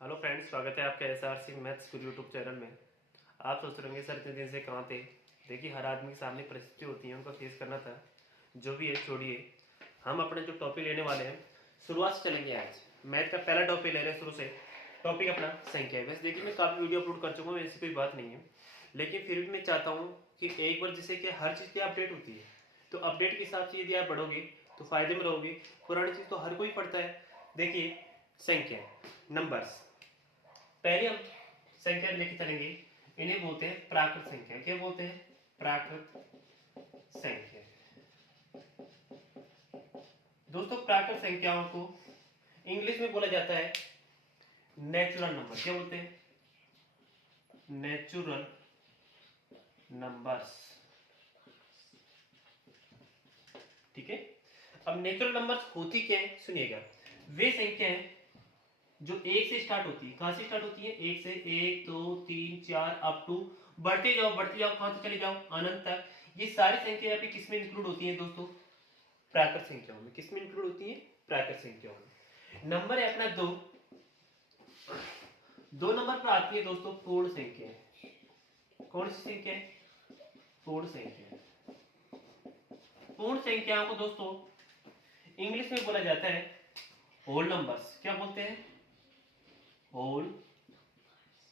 Hello friends, स्वागत है आपका SRC मैथ्स गुरु यूट्यूब चैनल में। आप सोच रहे होंगे सर इतने दिन से कहाँ थे। देखिए, हर आदमी के सामने परिस्थिति होती है, उनको फेस करना था। जो भी है छोड़िए, हम अपने जो टॉपिक लेने वाले हैं शुरुआत से चलेंगे। आज मैथ का पहला टॉपिक ले रहे हैं शुरू से। टॉपिक अपना संख्या है। वैसे देखिए, मैं काफ़ी वीडियो अपलोड कर चुका हूँ, ऐसी कोई बात नहीं है, लेकिन फिर भी मैं चाहता हूँ कि एक बार जैसे कि हर चीज़ की अपडेट होती है, तो अपडेट के हिसाब से यदि आप बढ़ोगे तो फायदे में रहोगे। पुरानी चीज़ तो हर कोई पढ़ता है। देखिए, संख्या, नंबर्स, पहले हम संख्या लेके चलेंगे। इन्हें बोलते हैं प्राकृत संख्या। क्या बोलते हैं? प्राकृत संख्या। दोस्तों, प्राकृत संख्याओं को इंग्लिश में बोला जाता है नेचुरल नंबर। क्या बोलते हैं? Natural numbers. ठीक है। अब नेचुरल नंबर्स होती क्या है, सुनिएगा। वे संख्याएं जो एक से स्टार्ट होती है। कहां से स्टार्ट होती है? एक से। एक, दो, तीन, चार, अप टू बढ़ते जाओ कहां से चले जाओ? अनंत तक। ये सारी संख्या आपकी किस में इंक्लूड होती है दोस्तों? प्राकृत संख्याओं में। किस में इंक्लूड होती है? प्राकृत संख्याओं में। नंबर है अपना दो। दो नंबर पर आती है दोस्तों पूर्ण संख्या। कौन सी संख्या है? पूर्ण संख्या। पूर्ण संख्याओं को दोस्तों इंग्लिश में बोला जाता है होल नंबर्स। क्या बोलते हैं? Whole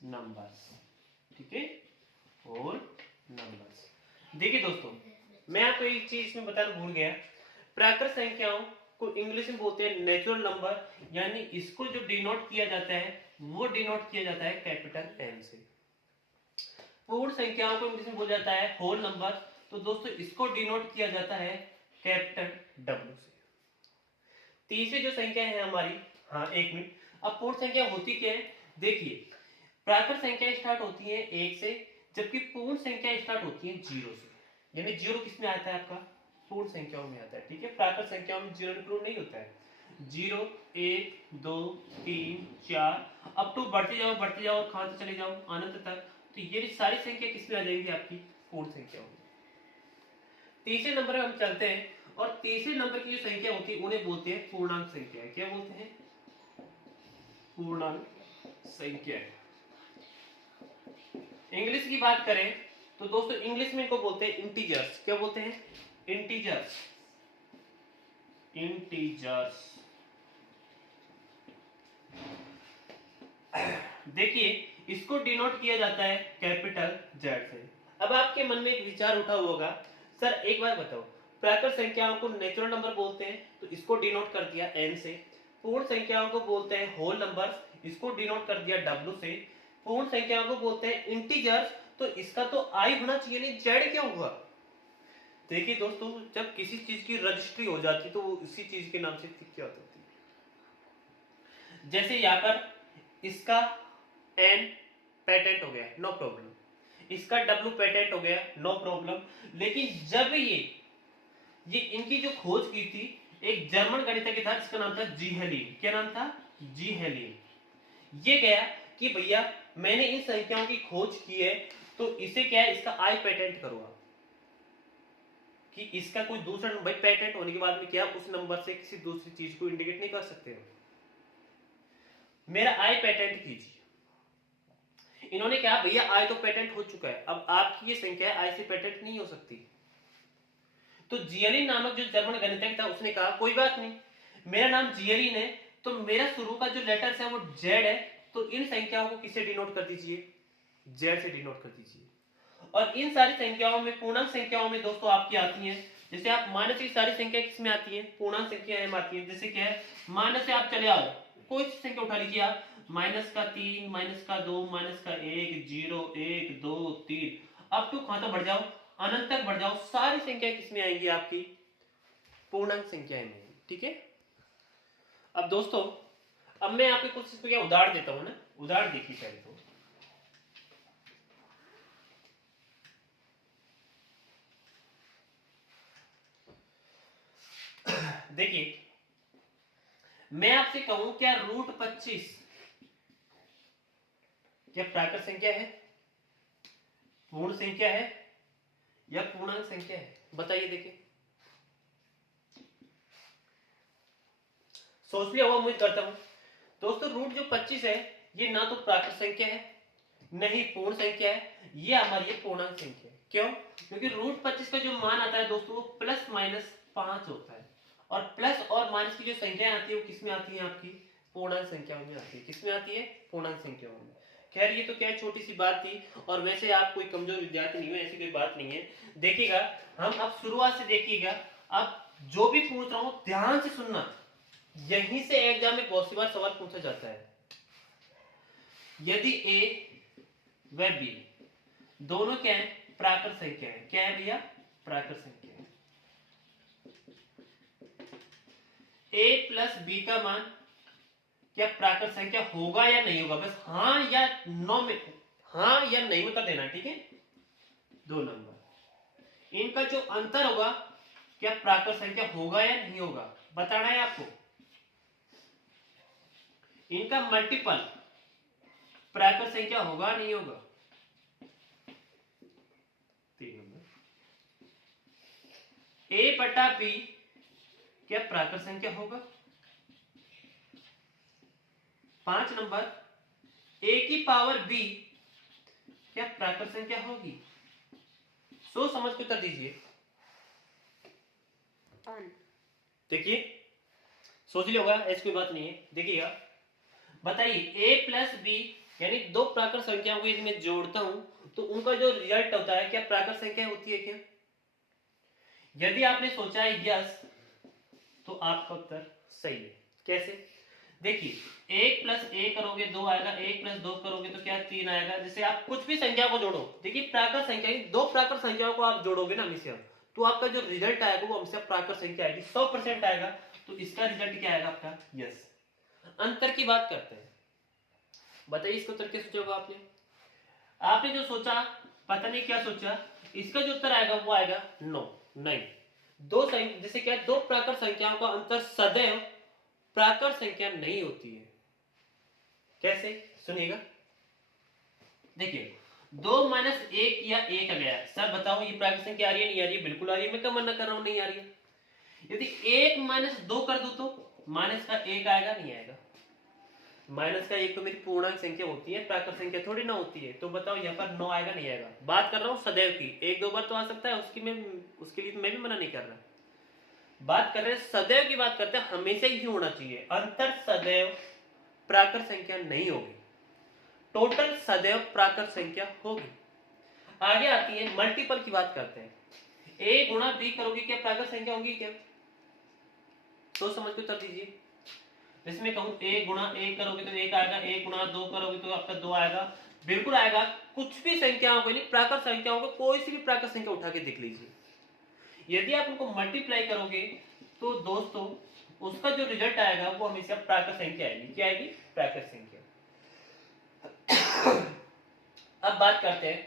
numbers. ठीक है, होल नंबर्स। देखिए दोस्तों, मैं आपको एक चीज इसमें बताना भूल गया। प्राकृत संख्याओं को इंग्लिश में बोलते हैं नेचुरल नंबर, यानी इसको जो डिनोट किया जाता है वो डिनोट किया जाता है कैपिटल एन से। पूर्ण संख्याओं को इंग्लिश में बोला जाता है होल नंबर, तो दोस्तों इसको डिनोट किया जाता है कैपिटल डब्ल्यू से। तीसरी जो संख्या है हमारी, हाँ एक मिनट, अब पूर्ण संख्या होती क्या है? देखिए, प्राकृत संख्या स्टार्ट होती है एक से, जबकि पूर्ण संख्या स्टार्ट होती है जीरो से। यानी जीरो किस में आता है? आपका पूर्ण संख्याओं में आता है। ठीक है, प्राकृत संख्याओं में जीरो इंक्लूड नहीं होता है। जीरो, एक, दो, तीन, चार, अब टू बढ़ते जाओ और कहां तक चले जाओ? अनंत तक। तो ये सारी संख्या किस में आ जाएंगी? आपकी पूर्ण संख्याओं में। तीसरे नंबर पे हम चलते हैं, और तीसरे नंबर की जो संख्या होती है उन्हें बोलते हैं पूर्णांक संख्या। क्या बोलते हैं? पूर्णांक संख्या। इंग्लिश की बात करें तो दोस्तों इंग्लिश में इनको बोलते हैं इंटीजर्स। क्या बोलते हैं? इंटीजर्स। इंटीजर्स। देखिए, इसको डिनोट किया जाता है कैपिटल जेड से। अब आपके मन में एक विचार उठा होगा, सर एक बार बताओ, प्राकृत संख्याओं को नेचुरल नंबर बोलते हैं तो इसको डिनोट कर दिया एन से। पूर्ण संख्याओं को बोलते हैं होल नंबर्स, इसको डिनोट कर दिया डब्ल्यू से। पूर्ण संख्याओं को बोलते हैं इंटीजर्स, तो इसका तो आई होना चाहिए, नहीं जेड क्यों हुआ? देखिए दोस्तों, जब किसी चीज की रजिस्ट्री हो जाती तो वो उसी चीज के नाम से क्या होती है। जैसे यहाँ पर इसका एन पेटेंट हो गया, नो प्रॉब्लम। इसका डब्ल्यू पेटेंट हो गया, नो प्रॉब्लम। लेकिन जब ये इनकी जो खोज की थी, एक जर्मन गणितज्ञ था जिसका नाम था जी हेलिन। क्या नाम था? जी हेलिन। ये गया कि भैया मैंने इन संख्याओं की खोज की है, तो इसे क्या है, इसका आई पेटेंट करूंगा। कि इसका कोई दूसरा भाई, पेटेंट होने के बाद में क्या उस नंबर से किसी दूसरी चीज को इंडिकेट नहीं कर सकते हो। मेरा आई पेटेंट कीजिए। इन्होंने कहा भैया आई तो पेटेंट हो चुका है, अब आपकी ये संख्या आई से पेटेंट नहीं हो सकती। तो जियलिन नामक जो जर्मन गणितज्ञ था उसने कहा कोई बात नहीं, मेरा नाम जियलिन है, तो मेरा शुरू का जो लेटर्स है वो जेड है, तो इन संख्याओं को किससे डिनोट कर दीजिए? जेड से डिनोट कर दीजिए। और इन सारी संख्याओं में, पूर्णांक संख्याओं में दोस्तों आपकी आती है, जैसे आप माइनस की सारी संख्या किसमें आती है? पूर्णांक संख्या में आती है। जैसे क्या है, माइनस से आप चले आओ, कोई सी संख्या उठा लीजिए आप, माइनस का तीन, माइनस का दो, माइनस का एक, जीरो, एक, दो, तीन, अब तो कहां तक बढ़ जाओ? अनंत तक बढ़ जाओ। सारी संख्या किसमें आएंगी? आपकी पूर्णांक संख्याएं में। ठीक है। अब दोस्तों, अब मैं आपको कुछ इसमें उदाहरण देता हूं ना। उदाहरण देखिए पहले तो, देखिए मैं आपसे कहूं क्या √25 क्या प्राकृत संख्या है, पूर्ण संख्या है, या पूर्णांक संख्या है? बताइए। देखिए, सोच लिया होगा, उम्मीद करता हूं। दोस्तों रूट जो 25 है ये ना तो प्राकृत संख्या है नहीं पूर्ण संख्या है, ये हमारी पूर्णांक संख्या है। क्यों? क्योंकि रूट 25 का जो मान आता है दोस्तों वो प्लस माइनस 5 होता है, और प्लस और माइनस की जो संख्या आती है वो किसमें आती है? आपकी पूर्णांक संख्याओं में आती है। किसमें आती है? पूर्णांक संख्याओं में। खैर ये तो क्या छोटी सी बात थी, और वैसे आप कोई कमजोर विद्यार्थी नहीं हो, ऐसी कोई बात नहीं है। देखिएगा हम अब शुरुआत से देखिएगा, अब जो भी पूछ रहा हूं ध्यान से सुनना, यहीं से एग्जाम में बहुत सी बार सवाल पूछा जाता है। यदि ए व बी दोनों क्या है? प्राकृत संख्या है। क्या है भैया? प्राकृत संख्या है। ए प्लस बी का मान क्या प्राकृत संख्या होगा या नहीं होगा? बस हाँ या नो में, हाँ या नहीं में कर देना, ठीक है? 2 नंबर। इनका जो अंतर होगा क्या प्राकृत संख्या होगा या नहीं होगा, बताना है आपको। इनका मल्टीपल प्राकृत संख्या होगा नहीं होगा? 3 नंबर। ए बटा बी क्या प्राकृत संख्या होगा? 5 नंबर। ए की पावर बी क्या प्राकृत संख्या होगी? सोच समझ के उत्तर दीजिए। देखिए सोच लिया होगा, ऐसी कोई बात नहीं है। देखिएगा बताइए, ए प्लस बी यानी दो प्राकृत संख्याओं को यदि मैं जोड़ता हूं तो उनका जो रिजल्ट होता है क्या प्राकृत संख्या होती है क्या? यदि आपने सोचा है यस तो आपका उत्तर सही है। कैसे? देखिए 1 प्लस 1 करोगे 2 आएगा, 1 प्लस 2 करोगे तो क्या 3 आएगा। जैसे आप कुछ भी संख्या को जोड़ो, देखिए प्राकृत संख्या, दो प्राकृत संख्याओं को आप जोड़ोगे ना हमेशा, तो आपका जो रिजल्ट आएगा वो हमेशा प्राकृत संख्या आएगी, 100% आएगा। तो इसका रिजल्ट क्या आएगा आपका? यस। अंतर की बात करते हैं, बताइए इसका उत्तर क्या सोचा होगा आपने? आपने जो सोचा पता नहीं क्या सोचा, इसका जो उत्तर आएगा वो आएगा नो, नहीं। दो संख्या जैसे क्या, दो प्राकृत संख्याओं का अंतर सदैव प्राकृत संख्या नहीं होती है। कैसे? सुनिएगा। देखिए 2 माइनस 1 या 1 आ गया, सर बताओ ये प्राकृत संख्या आ रही है नहीं आ रही है? बिल्कुल आ रही है, मैं क्या मना कर रहा हूं नहीं आ रही है। यदि 1 माइनस 2 कर दो तो माइनस का 1 आएगा नहीं आएगा? माइनस का 1 तो मेरी पूर्णांक संख्या होती है, प्राकृत संख्या थोड़ी ना होती है। तो बताओ यहाँ पर 9 आएगा नहीं आएगा? बात कर रहा हूँ सदैव की, 1-2 बार तो आ सकता है, उसके लिए मैं भी मना नहीं कर रहा। बात कर रहे हैं सदैव की, बात करते हैं हमेशा ही होना चाहिए। अंतर सदैव प्राकृत संख्या नहीं होगी, टोटल सदैव प्राकृत संख्या होगी। आगे आती है मल्टीपल की बात करते हैं। ए गुणा बी करोगे क्या प्राकृत संख्या होगी क्या? तो समझ के उत्तर दीजिए। जैसे मैं कहूं ए गुणा 1 करोगे तो 1 आएगा, 1 गुणा 2 करोगे तो आपका 2 आएगा। बिल्कुल आएगा। कुछ भी संख्याओं को, नहीं प्राकृत संख्याओं को, कोई सी भी प्राकृत संख्या उठा के देख लीजिए, यदि आप उनको मल्टीप्लाई करोगे तो दोस्तों उसका जो रिजल्ट आएगा वो हमेशा प्राकृत संख्या आएगी। क्या आएगी? प्राकृत संख्या। अब बात करते हैं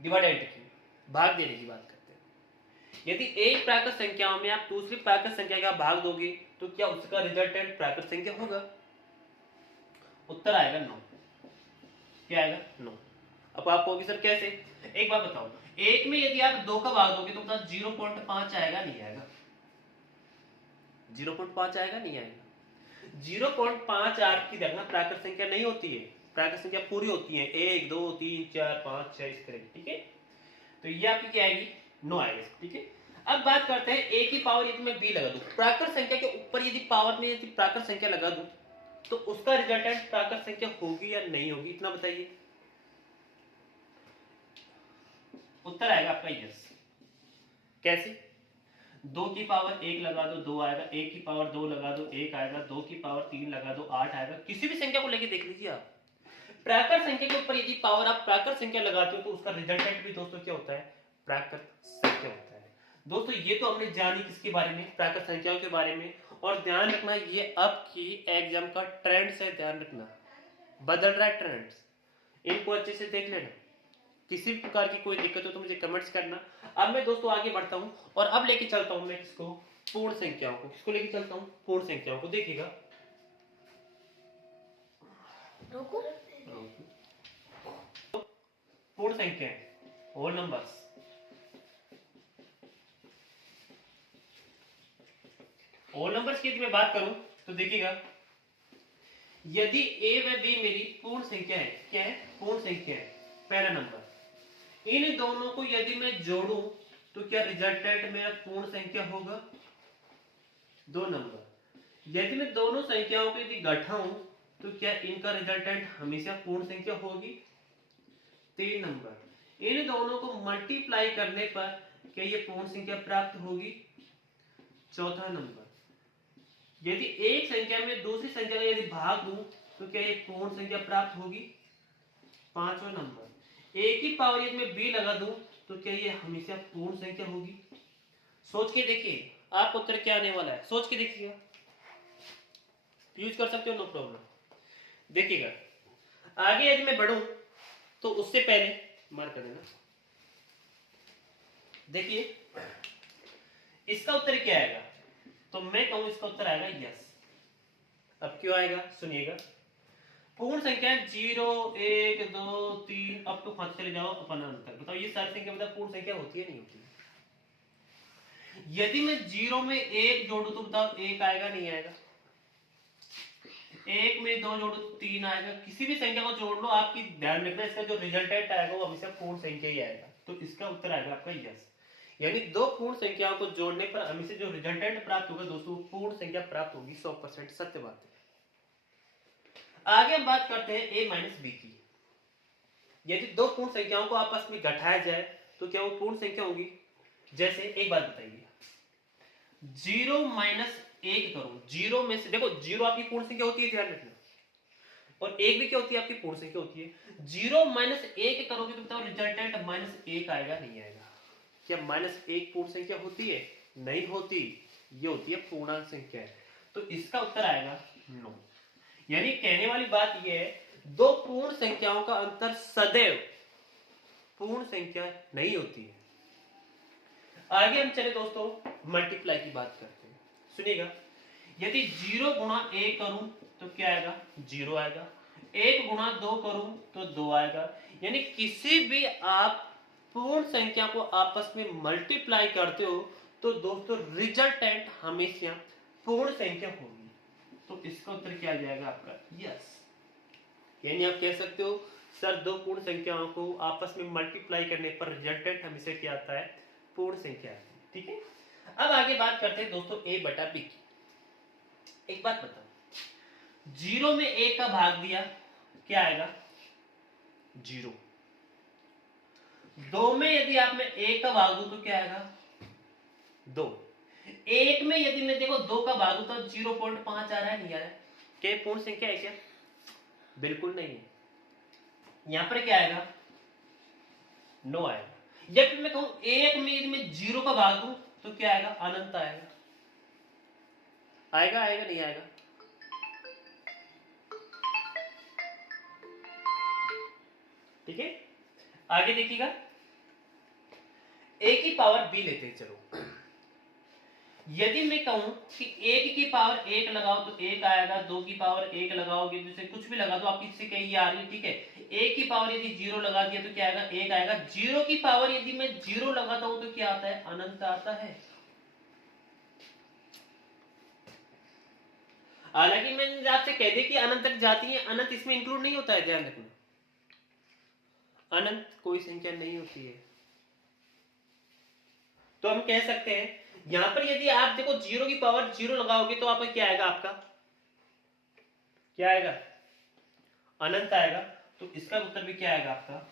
डिवाइडेंड की, भाग देने की बात करते हैं। यदि एक प्राकृत संख्याओं में आप दूसरी प्राकृत संख्या का भाग दोगे तो क्या उसका रिजल्टेंट प्राकृत संख्या होगा? उत्तर आएगा नो। क्या आएगा? नो। अब आप कहोगे सर कैसे? एक बात बताओ, एक में यदि आप 2 का भाग दोगे तो बताओ 0.5 आएगा नहीं आएगा? 0.5 आएगा नहीं आएगा? 0.5 आपकी देखना प्राकृत संख्या नहीं होती है, प्राकृत संख्या पूरी होती है, 1 2 3 4 5 6 इस तरह की, ठीक है? तो ये आपकी क्या आएगी? नो आएगा, ठीक है? अब बात करते हैं ए की पावर यदि मैं बी लगा दूं, प्राकृत संख्या के ऊपर यदि पावर में यदि प्राकृत संख्या लगा दूं तो उसका रिजल्टेंट प्राकृत संख्या होगी या नहीं होगी? इतना बताइए। उत्तर आएगा आपका यस। कैसे? 2 की पावर 1 लगा दो 2 आएगा, 1 की पावर 2 लगा दो 1 आएगा, 2 की पावर 3 लगा दो 8 आएगा। किसी भी संख्या को लेके देख लीजिए आप, प्राकृत संख्या के ऊपर यदि पावर आप प्राकृत संख्या लगाते हो तो उसका रिजल्टेंट भी दोस्तों क्या होता है? प्राकृत संख्या होता है। दोस्तों ये तो हमने जानी किसके बारे में? प्राकृत संख्याओं के बारे में। और ध्यान रखना ये आपकी एग्जाम का ट्रेंड से, ध्यान रखना बदल रहा है ट्रेंड्स, इनको अच्छे से देख लेना। किसी भी प्रकार की कोई दिक्कत हो तो मुझे कमेंट्स करना। अब मैं दोस्तों आगे बढ़ता हूं और अब लेके चलता हूं मैं किसको? पूर्ण संख्याओं को। किसको लेके चलता हूं? पूर्ण संख्याओं को। देखिएगा पूर्ण संख्याएं, होल नंबर्स। होल नंबर्स की यदि मैं बात करूं तो देखिएगा यदि ए व बी मेरी पूर्ण संख्या है, क्या है, पूर्ण संख्या है, पहला नंबर, इन दोनों को यदि मैं जोड़ूं तो क्या रिजल्टेंट मेरा पूर्ण संख्या होगा? 2 नंबर, यदि मैं दोनों संख्याओं को यदि घटाऊं तो क्या इनका रिजल्टेंट हमेशा पूर्ण संख्या होगी? 3 नंबर, इन दोनों को मल्टीप्लाई करने पर क्या ये पूर्ण संख्या प्राप्त होगी? चौथा नंबर, यदि एक संख्या में दूसरी संख्या का यदि भाग दूं तो क्या ये पूर्ण संख्या प्राप्त होगी? पांचवा नंबर, a की पावर यदि मैं b लगा दूं तो क्या ये हमेशा पूर्ण संख्या होगी? सोच के देखिए आपका उत्तर क्या आने वाला है, सोच के देखिएगा, यूज कर सकते हो, नो प्रॉब्लम। देखिएगा आगे यदि मैं बढ़ूं तो उससे पहले मार्क कर देना। देखिए इसका उत्तर क्या आएगा, तो मैं कहूं इसका उत्तर आएगा यस। अब क्यों आएगा सुनिएगा, पूर्ण संख्या 0 1 2 3 अप टू 5 चले जाओ अपन अंतर, बताओ ये सारी संख्या मतलब पूर्ण संख्या होती है नहीं होती? यदि मैं 0 में 1 जोड़ू तो बताओ 1 आएगा नहीं आएगा? 1 में 2 जोड़ो तो 3 आएगा। किसी भी संख्या को जोड़ लो, आपकी ध्यान रखना इसका जो रिजल्टेंट आएगा वो हमेशा पूर्ण संख्या ही आएगा, तो इसका उत्तर आएगा आपका यस। यानी दो पूर्ण संख्याओं को जोड़ने पर हमेशा जो रिजल्टेंट प्राप्त होगा दोस्तों पूर्ण संख्या प्राप्त होगी, 100% सत्य बात है। आगे हम बात करते हैं a माइनस बी की। यदि दो पूर्ण संख्याओं को आपस में घटाया जाए तो क्या वो पूर्ण संख्या होगी? जैसे एक बात बताइए, 0 माइनस 1 करो, 0 में से देखो 0 आपकी पूर्ण संख्या होती है, ध्यान रखना, और 1 भी क्या होती है आपकी पूर्ण संख्या होती है। 0 माइनस 1 करोगे तो बताओ रिजल्टेंट -1 आएगा नहीं आएगा? क्या -1 पूर्ण संख्या होती है? नहीं होती, ये होती है पूर्णांक संख्या है, तो इसका उत्तर आएगा नो। यानी कहने वाली बात यह है दो पूर्ण संख्याओं का अंतर सदैव पूर्ण संख्या नहीं होती है। आगे हम चले दोस्तों मल्टीप्लाई की बात करते हैं, सुनिएगा, यदि 0 गुणा 1 करूं तो क्या आएगा? 0 आएगा। 1 गुणा 2 करूं तो 2 आएगा। यानी किसी भी आप पूर्ण संख्या को आपस में मल्टीप्लाई करते हो तो दोस्तों रिजल्टेंट हमेशा पूर्ण संख्या होगी, तो इसका उत्तर क्या आ जाएगा आपका? यस। यानी आप कह सकते हो सर दो पूर्ण संख्याओं को आपस में मल्टीप्लाई करने पर रिजल्टेंट हमेशा क्या आता है? पूर्ण संख्या आती है। ठीक है, अब आगे बात करते हैं दोस्तों a बटा b की। एक बात बताओ, 0 में 1 का भाग दिया क्या आएगा? 0। 2 में यदि आप में 1 का भाग दूं तो क्या आएगा? 2। 1 में यदि मैं देखो 2 का भाग दूं तो 0.5 आ रहा है, नहीं आ रहा है? क्या पूर्ण संख्या है क्या? बिल्कुल नहीं है। यहां पर क्या आएगा? नो आएगा। या फिर मैं कहूं 1 में यदि मैं 0 का भाग दूं तो क्या आएगा? अनंत आएगा। आएगा आएगा नहीं आएगा? ठीक है, आगे देखिएगा, a की पावर b लेते हैं। चलो यदि मैं कहूं कि 1 की पावर 1 लगाओ तो 1 आएगा, 2 की पावर 1 लगाओगे जैसे कुछ भी लगा दो, आपकी इससे कहीं आ रही है। ठीक है, 1 की पावर यदि 0 लगा दिया तो क्या आएगा? 1 आएगा। 0 की पावर यदि मैं 0 लगाता हूं तो क्या आता है? अनंत आता है। हालांकि मैंने आपसे कह दिया कि अनंत तक जाती है, अनंत इसमें इंक्लूड नहीं होता है, ध्यान रखना, अनंत कोई संख्या नहीं होती है। तो हम कह सकते हैं यहां पर यदि आप देखो 0 की पावर 0 लगाओगे तो आपका क्या आएगा? आपका क्या आएगा? अनंत आएगा। तो इसका उत्तर भी क्या आएगा आपका?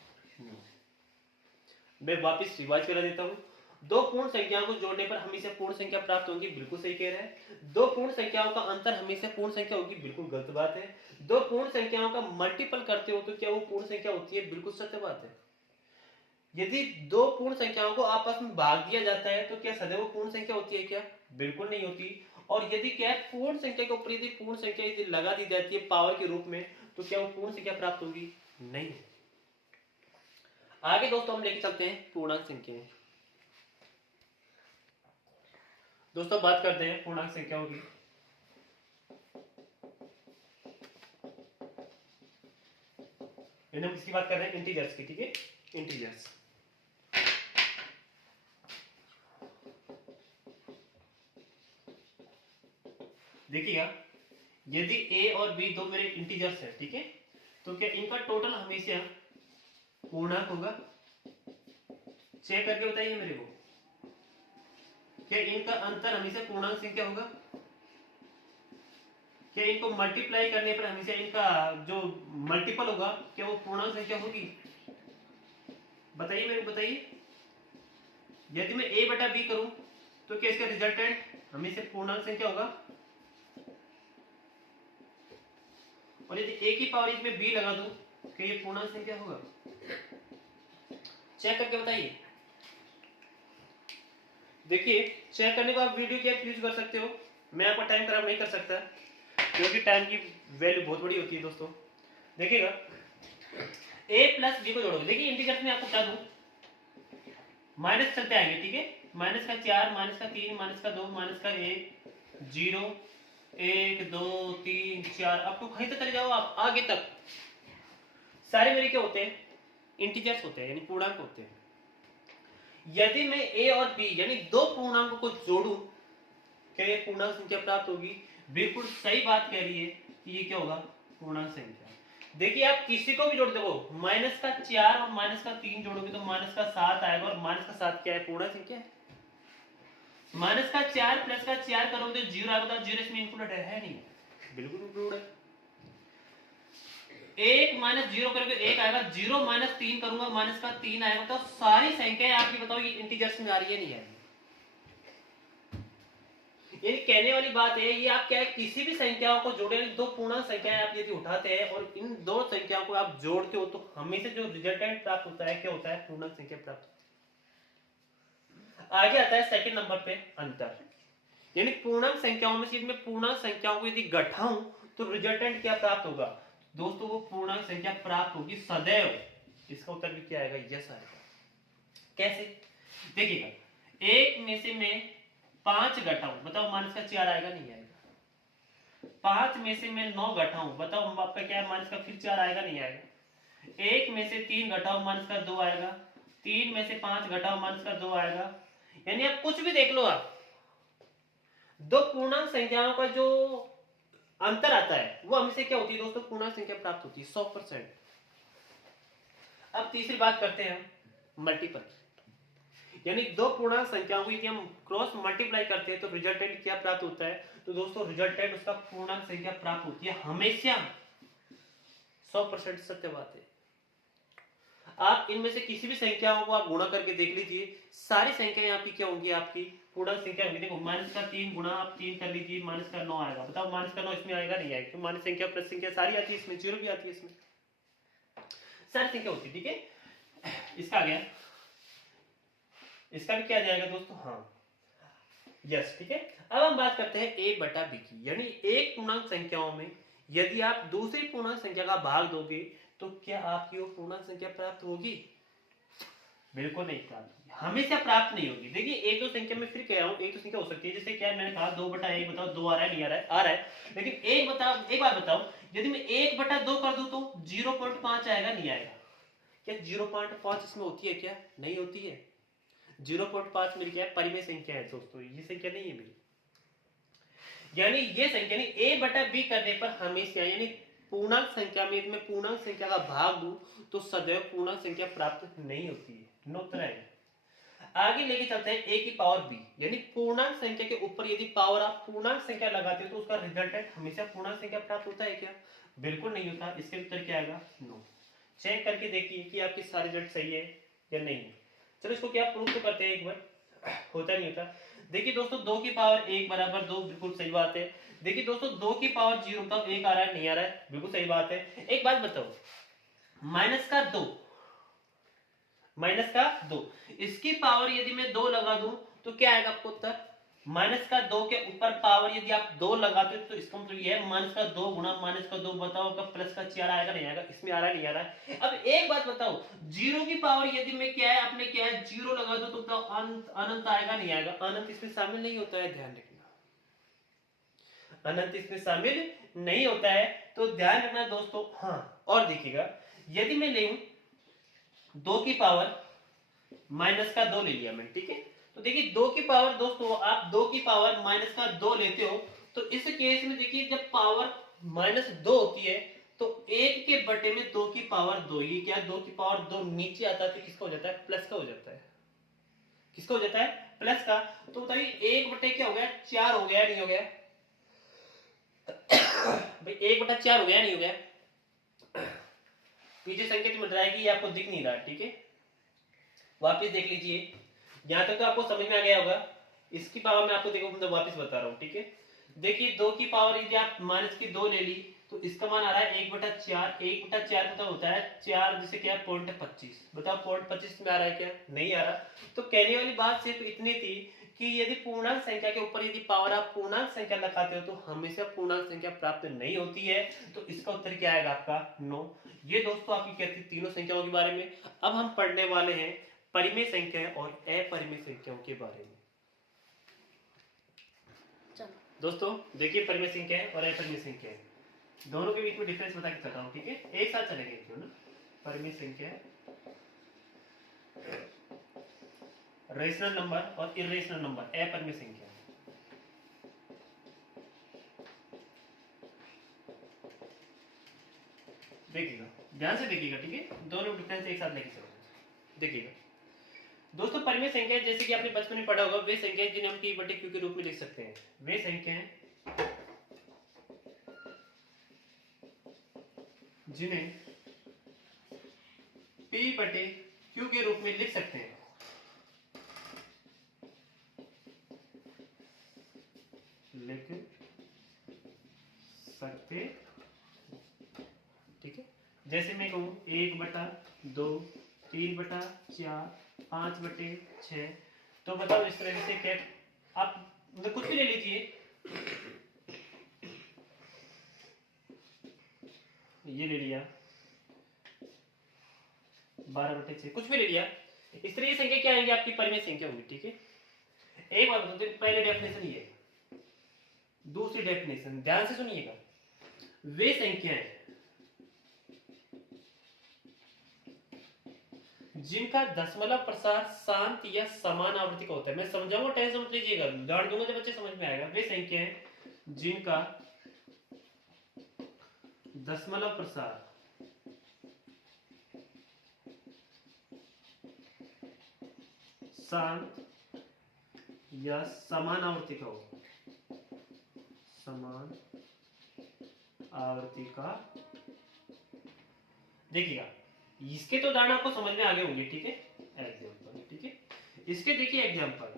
मैं वापस रिवाइज करा देता हूं, दो पूर्ण संख्याओं को जोड़ने पर हमेशा पूर्ण संख्या प्राप्त होगी, बिल्कुल सही कह रहे हैं। दो पूर्ण संख्याओं का अंतर हमेशा पूर्ण संख्या होगी, बिल्कुल गलत बात है। दो पूर्ण संख्याओं का मल्टीपल करते हो तो क्या वो पूर्ण संख्या होती है? बिल्कुल सत्य बात है। यदि दो पूर्ण संख्याओं को आपस में भाग दिया जाता है तो क्या सदैव पूर्ण संख्या होती है क्या? बिल्कुल नहीं होती। और यदि क्या पूर्ण संख्या के ऊपर यदि पूर्ण संख्या यदि लगा दी जाती है पावर के रूप में तो क्या वो पूर्ण संख्या प्राप्त होगी? नहीं। आगे दोस्तों हम लेके चलते हैं पूर्णांक संख्याएं। दोस्तों बात करते हैं पूर्णांक संख्याओं की। हम किसकी बात कर रहे हैं? इंटीजर्स की। ठीक है, इंटीजर्स। देखिएगा यदि a और b दो मेरे इंटीजर्स है, ठीक है, तो क्या इनका टोटल हमेशा पूर्णांक होगा? चेक करके बताइए मेरे को, क्या इनका अंतर हमेशा पूर्णांक संख्या होगा? क्या इनको मल्टीप्लाई करने पर हमेशा इनका जो मल्टीपल होगा क्या वो पूर्णांक संख्या होगी? बताइए मेरे को, बताइए। यदि मैं a बटा b करूं तो क्या इसका रिजल्टेंट हमेशा पूर्णांक संख्या होगा? और यदि a की पावर इसमें b लगा दूं क्या ये पूर्णांक संख्या होगा? चेक करके बताइए। देखिए, चेक करने को आप वीडियो की ऐप यूज कर सकते हो, मैं आपका टाइम खराब नहीं कर सकता क्योंकि टाइम की वैल्यू बहुत बड़ी होती है दोस्तों। देखिएगा, a प्लस b को जोड़ोगे, देखिए इंटीजर्स में आपको बता दूं माइनस चलते आएंगे, ठीक है, माइनस का 4, माइनस का 3, माइनस का 2, माइनस का 1, 0, 1 2 3 4, अब तो कहीं तक चले जाओ आप आगे तक, सारे मेरे क्या होते हैं? इंटीजर्स होते हैं, यानी पूर्णांक होते हैं। यदि मैं a और b यानी दो पूर्णांकों को जोड़ूं क्या ये पूर्णांक संख्या प्राप्त होगी? बिल्कुल सही बात कह रही है कि ये क्या होगा? पूर्णांक संख्या। देखिए, आप किसी को भी जोड़ दो, माइनस का 4 और माइनस का 3 जोड़ोगे तो माइनस का 7 आएगा, और माइनस का 7 क्या है? पूर्णांक संख्या है। माइनस का 4 प्लस का 4 करोगे तो 0 आएगा, तो 0 इसमें इंक्लूडेड है नहीं? बिल्कुल इंक्लूड है। 1 माइनस 0 करोगे 1 आएगा, 0 माइनस 3 करूंगा माइनस का 3 आएगा। तो सारी संख्याएं आपकी बताओ ये इंटीजर्स में आ रही है नहीं आ रही? ये कहने वाली बात है, ये आप क्या है, किसी भी संख्याओं को जोड़े, दो पूर्णांक संख्याएं आप यदि उठाते हैं और इन दो संख्याओं को आप जोड़ते हो तो हमेशा जो रिजल्टेंट प्राप्त होता है क्या होता है? पूर्णांक संख्या प्राप्त होती है। आगे आता है सेकंड नंबर पे अंतर, यानी पूर्णांक संख्याओं में से मैं पूर्णांक संख्याओं को यदि घटाऊं तो रिजल्टेंट क्या प्राप्त होगा? दोस्तों वो पूर्णांक संख्या प्राप्त होगी सदैव। इसका उत्तर भी क्या आएगा? यस आएगा। कैसे? देखिएगा, एक में से मैं 5 घटाऊं, बताओ माइनस का 4 आएगा नहीं आएगा? 5 में से मैं 9 घटाऊं, बताओ आपका क्या है? माइनस का फिर 4 आएगा नहीं आएगा? 1 में से 3 घटाओ माइनस का 2 आएगा, 3 में से 5 घटाओ माइनस का 2 आएगा। यानी आप कुछ भी देख लो, आप दो पूर्णांक संख्याओं का जो अंतर आता है वो हमेशा क्या होती है दोस्तों? पूर्णांक संख्या प्राप्त होती है 100%। अब तीसरी बात करते हैं हम मल्टीपल, यानी दो पूर्णांक संख्याओं को यदि हम क्रॉस मल्टीप्लाई करते हैं तो रिजल्टेंट क्या प्राप्त होता है? तो दोस्तों रिजल्टेंट उसका पूर्णांक संख्या प्राप्त होती है हमेशा, 100% सत्य बात है। आप इनमें से किसी भी संख्याओं को आप गुणा करके देख लीजिए, सारी संख्याएं आपकी क्या होंगी? आपकी पूर्णांक संख्या होगी। देखो, माइनस का 3 गुणा आप 3 कर लीजिए, माइनस का 9 आएगा। बताओ माइनस का 9 इसमें आएगा नहीं आएगा? माइनस संख्या प्लस संख्या सारी आती है इसमें, जीरो भी आती है इसमें, सारी संख्या होती है, ठीक है। इसका आ गया, इसका भी क्या आ जाएगा दोस्तों? हाँ, यस, ठीक है। अब हम बात करते हैं a बटा b की, यानी एक पूर्णांक संख्याओं में यदि आप दूसरी पूर्णांक संख्या का भाग दोगे तो क्या आपकी वो पूर्णांक संख्या प्राप्त होगी? बिल्कुल नहीं प्राप्त होगी, हमेशा प्राप्त नहीं होगी। देखिए, एक दो संख्या में फिर कह रहा हूं, एक तो संख्या हो सकती है, जैसे क्या मैंने कहा 2 बटा 1, बताओ 2 आ रहा है नहीं आ रहा है? आ रहा है। लेकिन एक बताओ, एक बार बताओ, यदि मैं 1 बटा 2 कर दूं तो 0.5 आएगा नहीं आएगा? क्या 0.5 इसमें होती है? क्या नहीं होती है? 0.5 मेरी क्या है? परिमेय संख्या है दोस्तों, ये संख्या नहीं है मेरी। यानी ये संख्या, यानी a बटा b करने पर हमेशा, यानी पूर्णांक संख्या में मैं पूर्णांक संख्या का भाग दूं तो सदैव पूर्णांक संख्या प्राप्त नहीं होती है, नोट है। आगे लेके चलते हैं a की पावर b, यानी पूर्णांक संख्या के ऊपर यदि पावर आप पूर्णांक संख्या लगाते हो तो उसका रिजल्टेंट हमेशा पूर्णांक संख्या प्राप्त होता है क्या? बिल्कुल नहीं होता। इसके उत्तर क्या आएगा? नो। चेक करके देखिए कि आपकी सारी रिजल्ट सही है या नहीं है। चलो इसको क्या प्रूव तो करते हैं एक बार, होता नहीं होता। देखिए दोस्तों, 2 की पावर 1 बराबर 2, बिल्कुल सही बात है। देखिए दोस्तों, 2 की पावर 0 तब 1 आ रहा है नहीं आ रहा है? बिल्कुल सही बात है। एक बात बताओ, माइनस का 2, माइनस का 2, इसकी पावर यदि मैं 2 लगा दूं तो क्या आएगा आपको उत्तर? माइनस का 2 के ऊपर पावर यदि आप 2 लगाते हो तो इसका मतलब ये है माइनस का 2 गुणा माइनस का 2, बताओ कब प्लस का 4 आएगा नहीं आएगा? इसमें आ रहा है नहीं आ रहा है? अब एक बात बताओ, 0 की पावर यदि मैं क्या है अपने क्या है 0 लगा दो तो बताओ अनंत आएगा नहीं आएगा? अनंत इसमें शामिल नहीं होता है, ध्यान रखना, अनंत इसमें शामिल नहीं होता है, तो ध्यान रखना दोस्तों। हाँ, और देखिएगा, यदि मैं ले 2 की पावर माइनस का 2 ले लिया मैंने, ठीक है, तो देखिए 2 की पावर दोस्तों, आप 2 की पावर माइनस का 2 लेते हो तो इस केस में देखिए जब पावर -2 होती है तो 1 के बटे में 2 की पावर 2, ये क्या 2 की पावर 2 नीचे आता है तो किसका हो जाता है, प्लस का हो जाता है। किसका हो जाता है, प्लस का। तो बताइए 1 बटे क्या हो गया, 4 हो गया नहीं हो गया भाई, 1/4 हो गया नहीं हो गया। पीछे संकेत मिल रहा है कि ये आपको दिख नहीं रहा, ठीक है, वापस देख लीजिए। यहां तक तो आपको समझ में आ गया होगा। इसकी पावर मैं आपको देखो मतलब वापस बता रहा हूँ, ठीक है। देखिए 2 की पावर यदि आप -2 ले ली तो इसका मान आ रहा है 1/4। 1/4 मतलब होता है 4 जिसे क्या है 0.25। बताओ 0.25 में आ रहा है क्या, नहीं आ रहा। तो कहने वाली बात सिर्फ इतनी थी कि यदि पूर्णांक संख्या के ऊपर यदि पावर आप पूर्णांक संख्या लगाते हो तो हमेशा पूर्णांक संख्या प्राप्त नहीं होती है। तो इसका उत्तर क्या आएगा आपका 9। ये दोस्तों आपकी क्या थी, तीनों संख्याओं के बारे में। अब हम पढ़ने वाले हैं परिमेय संख्याएं और अपरिमेय संख्याओं के बारे में। दोस्तों देखिए परिमेय संख्याएं और अपरिमेय संख्याएं दोनों के बीच में डिफरेंस बता के चल रहा हूं, ठीक है, एक साथ चलेंगे क्यों ना। परिमेय संख्या, रेशनल नंबर और इरेशनल नंबर, अपरिमेय संख्या। देखिएगा ध्यान से देखिएगा, ठीक है, दोनों डिफरेंस एक साथ लेके चलो। देखिएगा दोस्तों परिमेय संख्या जैसे कि आपने बचपन में पढ़ा होगा, वे संख्याएं जिन्हें हम p बटे q के रूप में लिख सकते हैं। वे संख्याएं जिन्हें p बटे q के रूप में लिख सकते हैं। लिख सकते, ठीक है। जैसे मैं कहूं 1/2, 3/4, 5/6। तो बताओ इस तरह से क्या आप मतलब कुछ भी ले लीजिए, ये ले लिया 12/6, कुछ भी ले लिया। इस तरह की संख्या क्या आएंगी आपकी परिमेय संख्या होगी, ठीक है। एक बार बताओ, पहले डेफिनेशन ये, दूसरी डेफिनेशन ध्यान से सुनिएगा। वे संख्याएं जिनका दशमलव प्रसार शांत या समान आवृत्ति का होता है। मैं समझाऊंगा, टेंशन मत लीजिएगा, गांठ दूंगा जब बच्चे समझ में आएगा। वे संख्याएं जिनका दशमलव प्रसार शांत या समान आवृत्ति का हो, समान आवृत्ति का। देखिएगा इसके तो उदाहरण आपको समझ में आ गए होंगे, ठीक है, एग्जांपल, ठीक है। इसके देखिए एग्जांपल,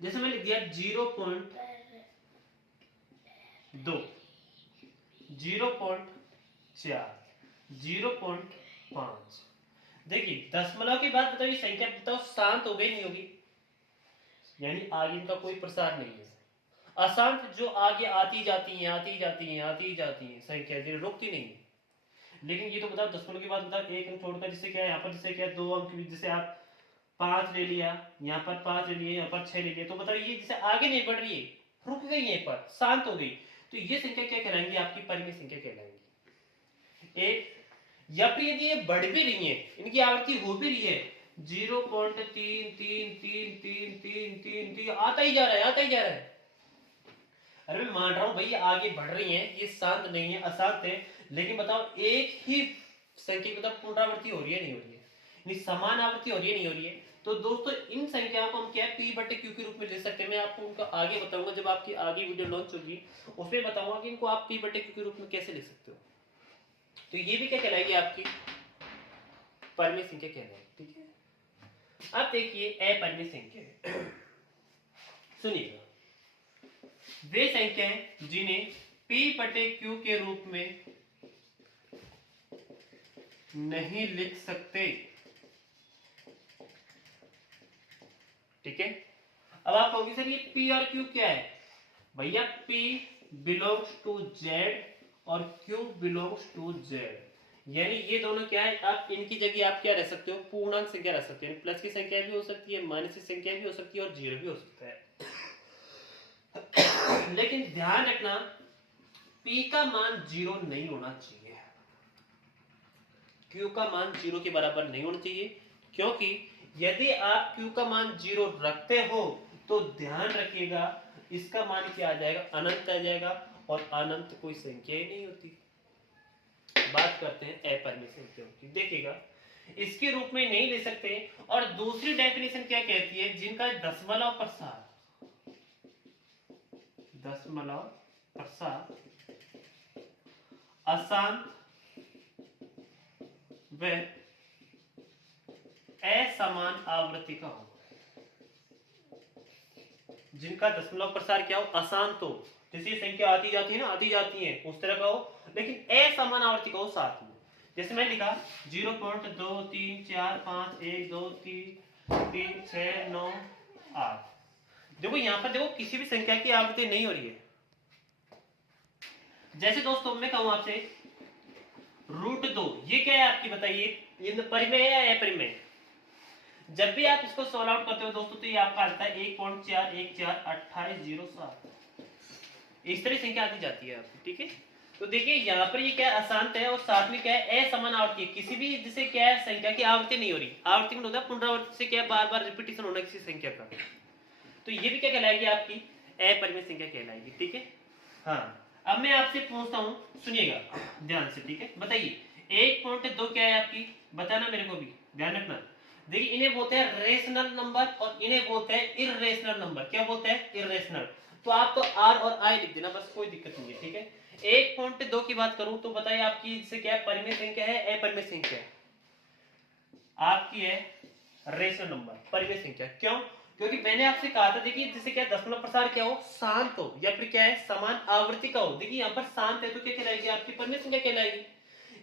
जैसे मैंने दिया 0.2, 0.4, 0.5। देखिए दशमलव की बात बताओ, ये संख्या बताओ शांत हो गई नहीं होगी, यानी आगे इनका कोई प्रसार नहीं है। अशांत जो आगे आती जाती हैं आती जाती हैं आती जाती हैं संख्या, जो रुकती नहीं है। लेकिन ये तो बताओ दशमलव की बात बताओ, एक अंक छोड़कर, जिससे क्या है यहाँ पर, जिससे क्या 2 अंक, जैसे आप 5 ले लिया, यहाँ पर 5 ले लिए, यहाँ पर 6 ले लिया, तो बताओ ये जैसे आगे नहीं बढ़ रही है, रुक गई है पर, शांत हो गई, तो ये संख्या क्या कहलाएंगी आपकी परिमेय संख्या कहलाएंगी। एक या फिर यदि ये बढ़ भी रही है, इनकी आवृत्ति हो भी रही है, 0.3333333 आता ही जा रहा है, आता ही जा रहा है। अरे मैं मान रहा हूं भाई आगे बढ़ रही है, ये शांत नहीं है, अशांत है, लेकिन बताओ एक ही संख्या की मतलब पुनरावृत्ति हो रही है नहीं हो रही है, यानी समान आवृत्ति हो रही है नहीं हो रही है। तो दोस्तों इन संख्याओं को हम क्या p बटे q के रूप में ले सकते हैं। मैं आपको उनका आगे बताऊंगा, जब आपकी आगे वीडियो लॉन्च होगी उसमें बताऊंगा कि इनको आप p बटे q के रूप में कैसे लिख सकते हो। तो ये भी क्या कहलाएगी आपकी परिमेय संख्या कहलाएगी, ठीक है। अब देखिए अपरिमेय संख्या, सुनिएगा, वे संख्याएं जिन्हें p बटे q के रूप में नहीं लिख सकते, ठीक है। अब आप कहोगे सर ये p और q क्या है, भैया p बिलोंग्स टू z और q बिलोंग्स टू z, यानी ये दोनों क्या है, आप इनकी जगह आप क्या रह सकते हो, पूर्णांक संख्या रह सकते हो, प्लस की संख्या भी हो सकती है, माइनस की संख्या भी हो सकती है और जीरो भी हो सकता है। लेकिन ध्यान रखना p का मान 0 नहीं होना चाहिए, q का मान 0 के बराबर नहीं होना चाहिए, क्योंकि यदि आप q का मान 0 रखते हो तो ध्यान रखिएगा इसका मान क्या आ जाएगा, अनंत आ जाएगा, और अनंत कोई संख्या ही नहीं होती। बात करते हैं अपरिमेय संख्याओं की, देखिएगा इसके रूप में नहीं ले सकते। और दूसरी डेफिनेशन क्या कहती है, जिनका दशमलव प्रसार अशांत व असमान आवृत्ति का हो, जिनका दशमलव प्रसार क्या हो, अशांत हो, जैसे संख्या आती जाती है ना, आती जाती है उस तरह का हो, लेकिन असमान आवृत्ति का हो साथ में। जैसे मैं लिखा 0.2345 1 2 3 3 6 9 8। देखो यहाँ पर देखो किसी भी संख्या की आवृत्ति नहीं हो रही है। जैसे दोस्तों मैं कहूं आपसे √2, ये क्या है आपकी बताइए, ये परिमेय है या अपरिमेय? जब भी आप इसको सॉल्व आउट करते हो दोस्तों तो ये आपका आता है 1.4142807। इस तरह संख्या आती जाती है आपकी, ठीक है। तो देखिए यहाँ पर ये क्या अशांत है और साथ में क्या है असमान आवृत्ति, किसी भी जिसे क्या है संख्या की आवृत्ति नहीं हो रही। आवृत्ति में होता है पुनरावृत्ति से क्या बार बार रिपीटेशन होना किसी संख्या का, तो ये भी क्या कहलाएगी आपकी अपरिमेय संख्या कहलाएगी, ठीक है। हाँ अब मैं आपसे पूछता हूँ, सुनिएगा ध्यान से, ठीक है। बताइए 1.2 क्या है आपकी, बताना मेरे को भी, ध्यान रखना। देखिए इन्हें बोलते हैं रेशनल नंबर और इन्हें बोलते हैं इर्रेशनल नंबर। क्या बोलते हैं, इर्रेशनल। तो आप तो आर और आई लिख देना बस, कोई दिक्कत नहीं है, ठीक है। 1.2 की बात करूं तो बताइए आपकी जिसे क्या है, परिमेय संख्या है अपरिमेय संख्या है? आपकी है रेशनल नंबर, परिमेय संख्या। क्यों? क्योंकि मैंने आपसे कहा था देखिए जिसे क्या दशमलव प्रसार क्या हो, शांत हो, या फिर क्या है समान आवृत्ति का हो। देखिए यहाँ पर शांत है तो क्या कहलाएगी आपकी परिमेय संख्या कहलाएगी।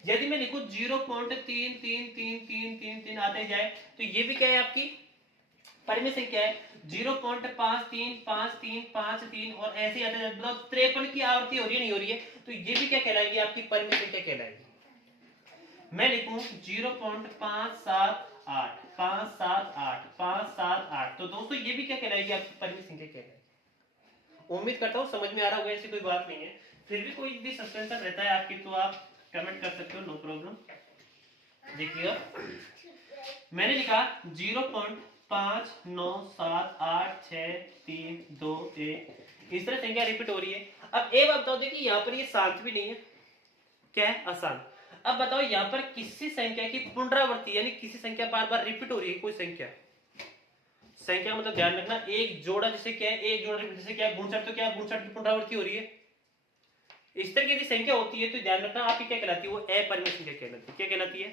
यदि मैं लिखूं 0.33333 आते जाए तो ये भी क्या है आपकी परिमेय संख्या है। 0.535353 और ऐसे ही आते जाए, मतलब 53 की आवृत्ति हो रही है, नहीं हो रही है, तो ये भी क्या कहलाएगी आपकी परिमेय संख्या कहलाएगी। मैं लिखूं 0.578 578 578, तो दोस्तों ये भी क्या कहलाएगी आपकी परिमेय संख्या कहलाएगी। उम्मीद करता हूं समझ में आ रहा होगा, ऐसी कोई बात नहीं है। फिर भी कोई भी सस्पेंशन रहता है आपकी तो आप कमेंट कर सकते हो, नो प्रॉब्लम। देखिए मैंने लिखा 0.59786321, इस तरह संख्या रिपीट हो रही है। अब एक बात बताओ, देखिए यहाँ पर ये शांत भी नहीं है, क्या है, अशांत। अब बताओ यहाँ पर किसी संख्या की पुनरावृत्ति यानी किसी संख्या बार बार रिपीट हो रही है, कोई संख्या मतलब ध्यान रखना, एक जोड़ा जैसे क्या है, एक जोड़ा रिपीट जैसे क्या है गुणचर, तो क्या है गुणचर की पुनरावृत्ति हो रही है। इस तरह की यदि संख्या होती है तो ध्यान रखना आपकी क्या कहलाती है, वो अपरिमेय संख्या कहलाती है। क्या कहलाती है,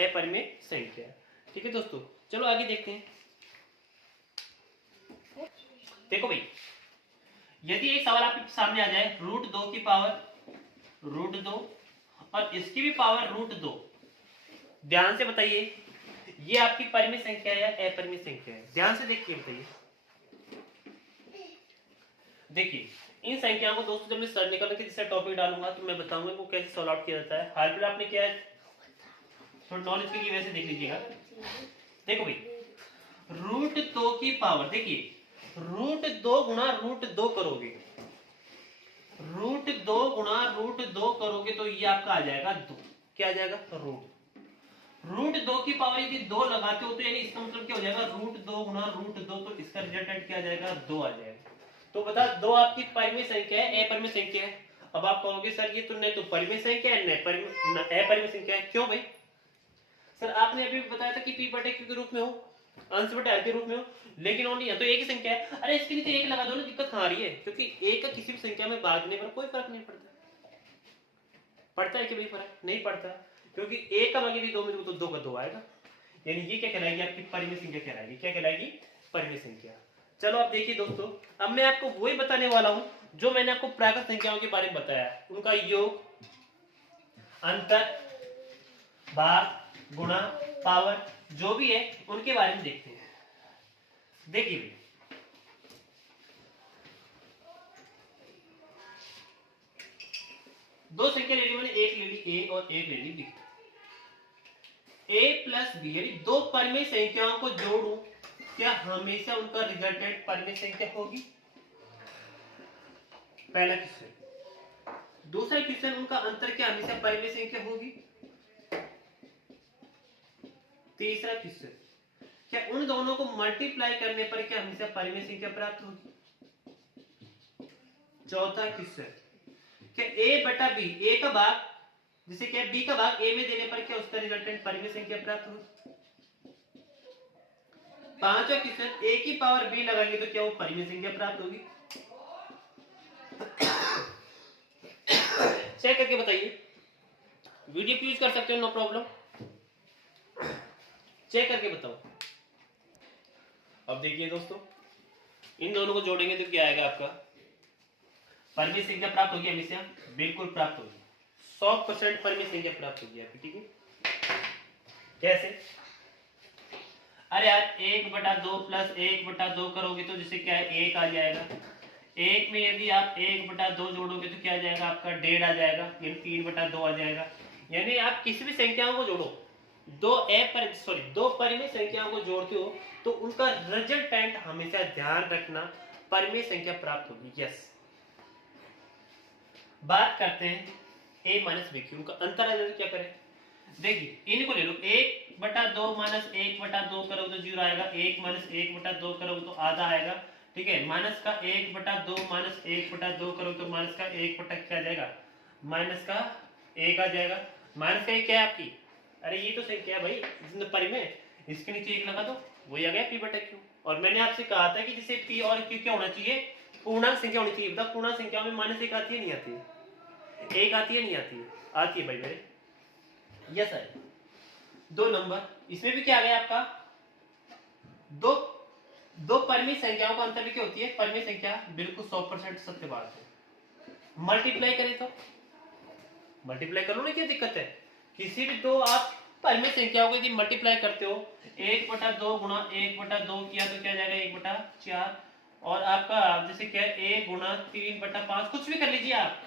अपरिमेय संख्या, ठीक है दोस्तों। चलो आगे देखते हैं। देखो भाई यदि एक सवाल आपके सामने आ जाए √2 की पावर √2 और इसकी भी पावर √2, ध्यान से बताइए ये आपकी परिमेय संख्या है या अपरिमेय संख्या है? ध्यान से देखिए बताइए। देखिए इन संख्याओं को दोस्तों जब मैं सर निकल के जिससे टॉपिक डालूंगा तो मैं बताऊंगा वो कैसे सॉल्व आउट किया जाता है। हाल फिलहाल आपने क्या है थोड़ा नॉलेज के लिए वैसे देख लीजिएगा। देखो भाई √2 की पावर, देखिए √2 गुणा √2 करोगे, √2 गुणा √2 करोगे तो ये आपका आ जाएगा 2। क्या आ जाएगा, √2 की पावर यदि 2 लगाते हो तो यानी इसका मतलब क्या हो जाएगा, √2 गुणा √2, तो इसका रिजल्टेंट क्या आ जाएगा, 2 आ जाएगा। तो बता 2 आपकी परिमेय संख्या है अपरिमेय संख्या है? अब आप कहोगे सर ये तो नहीं तो परिमेय संख्या है न अपरिमेय संख्या है। क्यों भाई? सर आपने अभी बताया था कि p/q के रूप में हो, अंश बटे r के रूप में हो, लेकिन ओनली यहाँ तो एक ही संख्या है। अरे इसके नीचे एक लगा दो ना, दिक्कत कहाँ आ रही है? क्योंकि एक का किसी भी संख्या में भागने पर कोई फर्क नहीं पड़ता। पड़ता है कि भाई फर्क नहीं पड़ता, क्योंकि एक का भाग यदि 2 में तो 2 का 2 आएगा। यानी ये क्या कहलाएगी आपकी परिमेय संख्या कहलाएगी। क्या कहलाएगी, परिमेय संख्या। चलो अब देखिए दोस्तों, अब मैं आपको वही बताने वाला हूं जो मैंने आपको प्राकृत संख्याओं के बारे में बताया, उनका योग, अंतर, भाग, गुणा, पावर जो भी है उनके बारे में देखते हैं। देखिए दो संख्या ले ली मैंने, एक ले ली ए और एक ले ली बी। a प्लस बी यानी दो परिमेय संख्याओं को जोड़ूं, क्या हमेशा उनका रिजल्टेंट परिमेय संख्या होगी? पहला क्वेश्चन। दूसरा क्वेश्चन, उनका अंतर क्या हमेशा परिमेय संख्या होगी? तीसरा क्वेश्चन, क्या उन दोनों को मल्टीप्लाई करने पर क्या हमेशा परिमेय संख्या प्राप्त होगी? चौथा क्वेश्चन, क्या a बटा b, a का भाग जिसे क्या b का भाग a में देने पर क्या उसका रिजल्टेंट परिमेय संख्या प्राप्त होगी। पांचवा क्वेश्चन, a की पावर b लगाएंगे तो क्या वो परिमेय संख्या प्राप्त होगी। चेक करके बताइए, वीडियो यूज कर सकते हो, नो प्रॉब्लम, चेक करके बताओ। अब देखिए दोस्तों, इन दोनों को जोड़ेंगे तो क्या आएगा आपका, परिमेय संख्या प्राप्त होगी हमेशा, बिल्कुल प्राप्त होगी, 100% परिमेय संख्या प्राप्त होगी आपकी, ठीक है। कैसे, अरे यार 1/2 प्लस 1/2 करोगे तो जिससे क्या है 1 आ जाएगा। 1 में यदि आप 1/2 जोड़ोगे तो क्या आ जाएगा आपका 1.5 आ जाएगा, यानी 3/2 आ जाएगा। यानी आप किसी भी संख्याओं को जोड़ो, दो परिमेय संख्याओं को जोड़ते हो तो उनका रिजल्टेंट हमेशा ध्यान रखना परिमेय संख्या प्राप्त होगी। यस, बात करते हैं a माइनस बी की, उनका अंतर आ जाए तो क्या करें। देखिए इनको ले लो, 1/2 माइनस 1/2 करोगे तो 0 आएगा, 1 माइनस 1/2 करोगे तो आधा आएगा, ठीक है। माइनस का 1/2 माइनस 1/2 करोगे तो माइनस का 1 बटा क्या आ जाएगा, माइनस का 1 आ जाएगा। माइनस का 1 क्या है आपकी, अरे ये तो संख्या है भाई इसमें परिमेय, इसके नीचे 1 लगा दो, वही आ गया p बटा q। और मैंने आपसे कहा था कि जैसे p और q क्या होना चाहिए, पूर्णांक संख्या होनी चाहिए। बता पूर्णांक संख्या में माइनस 1 आती है नहीं आती है, 1 आती है नहीं आती है, आती है भाई मेरे। यस है, 2 नंबर, इसमें भी क्या आ गया आपका, दो परिमेय संख्याओं का अंतर भी क्या होती है, परिमेय संख्या, बिल्कुल 100% सत्य बात है। मल्टीप्लाई करें तो मल्टीप्लाई करो ना, क्या दिक्कत है। किसी भी दो आप परिमेय संख्याओं को यदि मल्टीप्लाई करते हो, 1/2 गुणा 1/2 किया तो क्या जाएगा 1/4, और आपका जैसे क्या है 1 गुणा 3/5, कुछ भी कर लीजिए आप,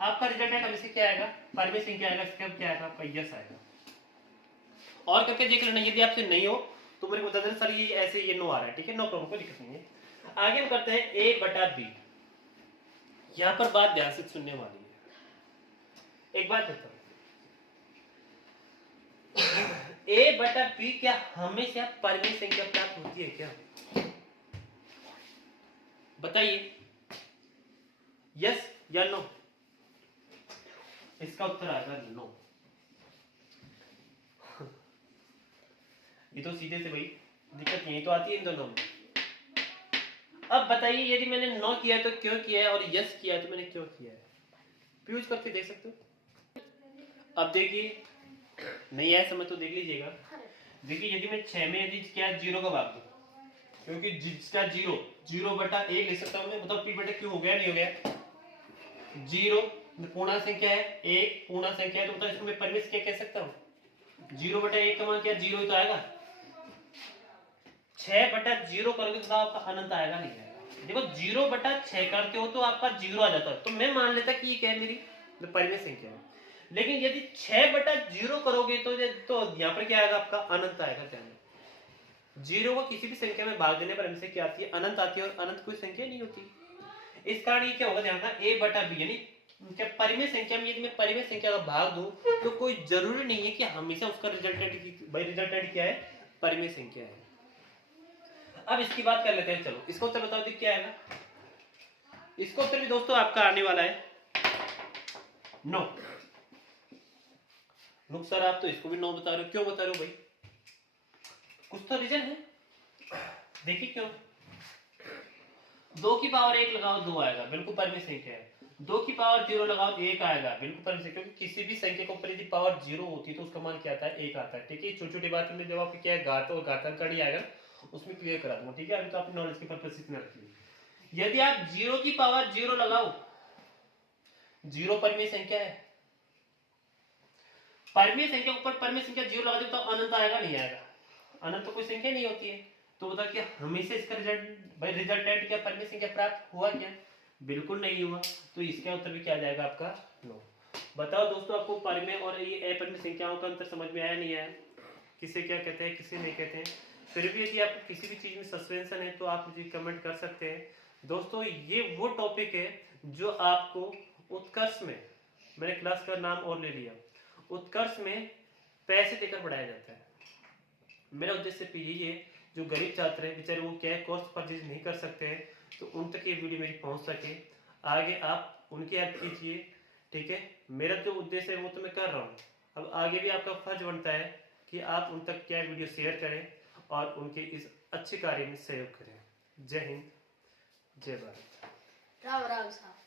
आपका रिजल्टेंट हमेशा क्या आएगा, परिमेय संख्या आएगा। इसका क्या आएगा आपका यस आएगा। और करके देख लेना, यदि आपसे नहीं हो तो मेरे को बता देना सर ये ऐसे ये नो आ रहा है, ठीक है, नो प्रॉब्लम, कोई दिक्कत नहीं है। आगे हम करते हैं a बटा b। यहां पर बात ध्यान से सुनने वाली है। एक बात बताओ, a बटा b क्या हमेशा परिमेय संख्या प्राप्त होती है क्या, बताइए, यस या नो। इसका उत्तर आएगा नो। ये तो सीधे से भाई दिक्कत यही तो आती है इन दोनों में। अब बताइए यदि मैंने नो किया है तो क्यों किया है, और यस किया है तो मैंने क्यों किया है, यूज करके देख सकते हो। अब देखिए नहीं आया समझ तो देख लीजिएगा। देखिए यदि मैं 6 में यदि क्या 0 का भाग दूं, क्योंकि जिसका 0/1 ले सकता हूं मैं, बताओ p बटा q हो गया नहीं हो गया। 0 पूर्णांक संख्या है, 1 पूर्णांक संख्या है, तो बताओ इसको मैं परिमेय संख्या कह सकता हूं। 0/1 का मान क्या 0 ही तो आएगा। 6/0 करोगे तो आपका अनंत आएगा नहीं आएगा। देखो 0/6 करते हो तो आपका 0 आ जाता है, तो मैं मान लेता कि ये क्या है मेरी परिमेय संख्या है। लेकिन यदि 6/0 करोगे तो यहाँ पर क्या आएगा आपका अनंत आएगा। ध्यान, 0 को किसी भी संख्या में भाग देने पर हमेशा क्या आती है, अनंत आती है, और अनंत कोई संख्या नहीं होती। इस कारण ये क्या होगा, ध्यान रखना a बटा b, यानी क्या परिमेय संख्या में यदि मैं परिमेय संख्या का भाग दूं तो कोई जरूरी नहीं है कि हमेशा उसका रिजल्टेंट क्या है, परिमेय संख्या है। अब इसकी बात कर लेते हैं, चलो इसको उत्तर बताओ क्या है ना। इसको उत्तर भी दोस्तों आपका आने वाला है नो। नुक सर आप तो इसको भी नो बता रहे हो, क्यों बता रहे हो भाई, कुछ तो रीजन है। देखिए क्यों, 2 की पावर 1 लगाओ 2 आएगा, बिल्कुल परिमेय संख्या है। 2 की पावर 0 लगाओ 1 आएगा, बिल्कुल परिमेय संख्या, क्योंकि किसी भी संख्या के ऊपर यदि पावर 0 होती है तो उसका मान क्या आता है 1 आता है, ठीक है। छोटी छोटी बात में जब आपको क्या है घात और घातांक आएगा उसमें क्लियर करा दूंगा, ठीक है। अभी तो आपने नॉलेज के पर्पस से रखिए। यदि आप 0 की पावर 0 लगाओ, 0 परिमेय संख्या है, परिमेय संख्या ऊपर परिमेय संख्या 0 लगा दे तो अनंत आएगा नहीं आएगा, अनंत तो कोई संख्या नहीं होती है। तो बता क्या हमेशा इसका रिजल्टेंट क्या परिमेय संख्या प्राप्त हुआ क्या, बिल्कुल नहीं हुआ। तो इसका उत्तर भी क्या आ जाएगा आपका नो। बताओ दोस्तों आपको परिमेय और ये अपरिमेय संख्याओं का अंतर समझ में आया नहीं आया, किसे क्या कहते हैं किसे नहीं कहते हैं। फिर भी यदि आपको किसी भी चीज में सस्पेंशन है तो आप मुझे कमेंट कर सकते हैं। दोस्तों ये वो टॉपिक है जो आपको उत्कर्ष में, मैंने क्लास का नाम और ले लिया, उत्कर्ष में पैसे देकर पढ़ाया जाता है। मेरा उद्देश्य यही है, जो गरीब छात्र हैं बेचारे वो क्या है कोर्स परचेज नहीं कर सकते हैं, तो उन तक ये वीडियो मेरी पहुंच सके। आगे आप उनकी हेल्प कीजिए, ठीक है। मेरा जो उद्देश्य है वो तो मैं कर रहा हूँ, अब आगे भी आपका फर्ज बनता है कि आप उन तक क्या वीडियो शेयर करें और उनके इस अच्छे कार्य में सहयोग करें। जय हिंद, जय भारत। राम राम साहब।